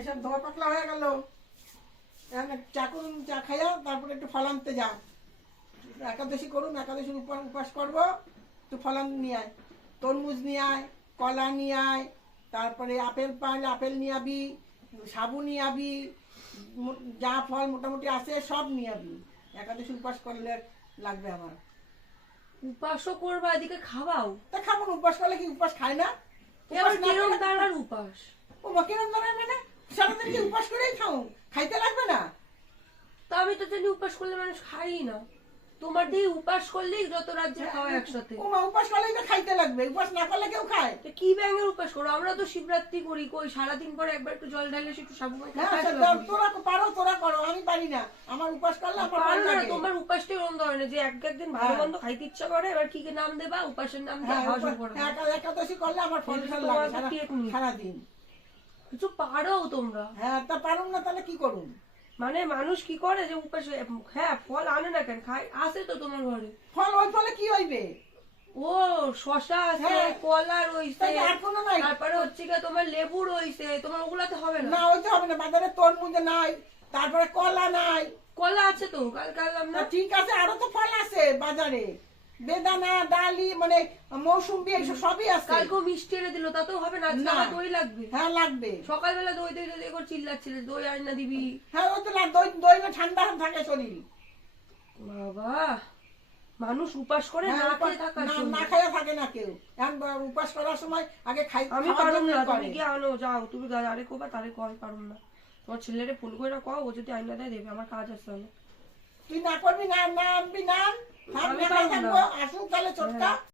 এইসব ধোয়া পাতলা হয়ে গেল। এখন চা করুন, চা খাইয়া তারপরে একটু ফল আনতে যা। একাদশী করুন, একাদশীর উপাস করবো। একটু ফল নিয়ে আয়, তরমুজ নিয়ে আয়, কলা নিয়ে আয়, তারপরে আপেল পাইলে আপেল নিয়ে আবি, সাবু নিয়ে আবি, যা ফল মোটামুটি আছে সব নিয়ে আবি। একাদশী উপাস করলে লাগবে আমার। উপাসও করবা, এদিকে খাওয়াও। তা খাবো না, উপাস করলে কি উপাস খায় না? এবার কিরম দাঁড়ার উপাস? ও কিরম দাঁড়ায় মানে সারাদিন কি উপাস করেই খাও, খাইতে লাগবে না? তা আমি তো জানি উপাস করলে মানুষ খাই না। তোমার দিয়ে উপাস করলেই যত রাজ্যে খাওয়া একসাথে। ও উপাস করলেই তো খাইতে লাগবে, উপাস না করলে কেউ খায়? তো কি ব্যাঙের উপাস করো? আমরা তো শিবরাত্রি করি, কই সারাদিন পরে একবার একটু জল ঢালে একটু সাবু তোরা পারো, তোরা করো, আমি পারি না। আমার উপাস করলে আমার ভালো পারো না। লাগে। তোমার উপাসটাই অন্য ধরনের, যে একদিন ভালো মন্দ খাইতে ইচ্ছা করে, এবার কি কি নাম দেবা, উপাসের নাম দিয়ে খাওয়া শুরু করে দাও। একাদশী করলে আমার ফল ফল লাগে সারাদিন। কিছু পারো তোমরা? হ্যাঁ, তা পারুম না তাহলে কি করুন? মানে মানুষ কি করে যে উপাস, হ্যাঁ ফল আনে না কেন, খাই আছে তো তোমার ঘরে ফল, ওই ফলে কি হইবে? ও শশা আছে, হ্যাঁ। কলা রইছে, আর কোনো নাই। তারপরে হচ্ছে কি তোমার লেবু রইছে, তোমার ওগুলাতে হবে না? না, ওইতে হবে না। বাজারে তরমুজ নাই, তারপরে কলা নাই। কলা আছে তো, কাল কালাম না। ঠিক আছে, আরো তো ফল আছে বাজারে, বেদানা, ডালি, মানে মৌসুম্বি, এইসব সবই আছে। কালকেও মিষ্টি এনে দিল, তাতেও হবে না? আজকে না। আমার দই লাগবে। হ্যাঁ, লাগবে। সকালবেলা দই দই দই করে চিল্লাচ্ছিলে, দই আর না দিবি। হ্যাঁ, ওই তো দই দই না, ঠান্ডা থাকে শরীর। বাবা, মানুষ উপাস করে না খেয়ে থাকার জন্য। না খাইয়া থাকে না কেউ। এখন উপাস করার সময় আগে খাই। আমি পারুম না, তুমি কি আনো যাও, তুমি আরে কোবা তারে কল পারুম না। তোমার ছেলেরে ফোন করে কও, ও যদি আইনা দেয় দেবে, আমার কাজ আছে অনেক। তুই না করবি, না আনবি, না আমি থাকবো, আসুক তাহলে চটকা।